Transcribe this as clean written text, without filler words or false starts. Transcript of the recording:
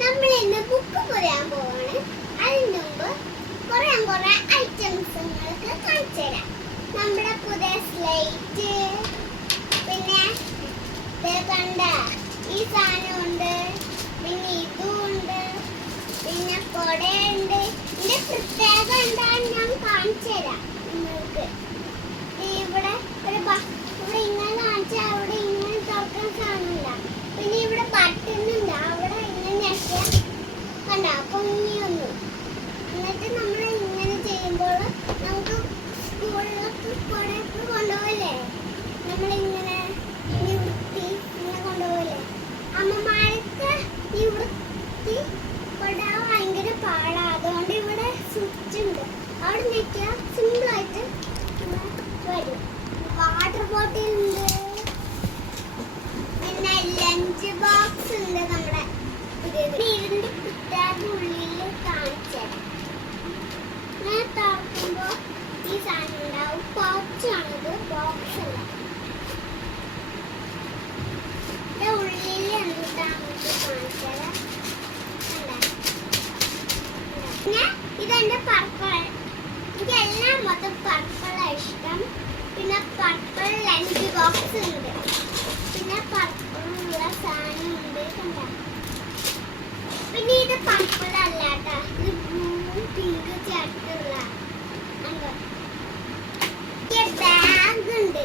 നമ്മൾ ഇന്ന് ബുക്ക് പറയാൻ പോവാണ്. അതിന് മുമ്പ് കുറെ ഐറ്റംസ് നിങ്ങൾക്ക് കാണിച്ചു തരാം. നമ്മുടെ പുതിയ സ്ലേറ്റ്, പിന്നെ കണ്ട ഈ സാധനമുണ്ട്, പിന്നെ ഇതുണ്ട്, പിന്നെ കൊടയുണ്ട്. ഇതിന്റെ പ്രത്യേകത എന്താണെന്ന് ഞാൻ കാണിച്ചു തരാം നിങ്ങൾക്ക്. ഇവിടെ ഇവിടെ ഇങ്ങനെ കാണിച്ചാൽ അവിടെ ഇങ്ങനെ തുറക്കാൻ സാധനമില്ല. പിന്നെ ഇവിടെ ബട്ടൺ ഉണ്ട്, അവിടെ ഇങ്ങനെ കണ്ട പൊങ്ങി വന്നു. എന്നിട്ട് നമ്മൾ ഇങ്ങനെ ചെയ്യുമ്പോൾ നമുക്ക് സ്കൂളിലൊക്കെ കൊടയൊക്കെ കൊണ്ടുപോകില്ലേ, നമ്മളിങ്ങനെ നിവൃത്തി ഇങ്ങനെ കൊണ്ടുപോകില്ലേ. അമ്മമാർക്ക് നിവൃത്തി കൊണ്ടാ ഭയങ്കര പാടാ. അതുകൊണ്ട് ഇവിടെ സ്വിച്ച് ഉണ്ട്, അവിടെ നിൽക്കുക, സിമ്പിളായിട്ട് വരും. വാട്ടർ ബോട്ടിൽ ഉണ്ട്, പിന്നെ ലഞ്ച് ബോക്സ് ഉണ്ട്. നമ്മുടെ ഇരുണ്ട് കുറ്റാനുള്ളിൽ കാണിച്ചത് ഞാൻ തുറക്കുമ്പോ ഈ സാധനം ഉണ്ടാവും. പൗച്ചാണിത്, ബോക്സ് അല്ല. ഉള്ളിൽ എന്താണെന്ന് കാണിച്ചത്. പിന്നെ ഇതെന്റെ പർപ്പിൾ, എനിക്ക് എല്ലാം മൊത്തം പർപ്പിളാണ് ഇഷ്ടം. പിന്നെ പർപ്പിൾ ലഞ്ച് ബോക്സ് ഉണ്ട്, പിന്നെ പർപ്പിളുള്ള സാധനം ഉണ്ട്. കണ്ട, പിന്നെ ഇത് പർപ്പിൾ അല്ല കേട്ടോ, ഇത് ബ്ലൂ പിങ്ക് ചേർത്തുള്ള ബാഗ് ഉണ്ട്.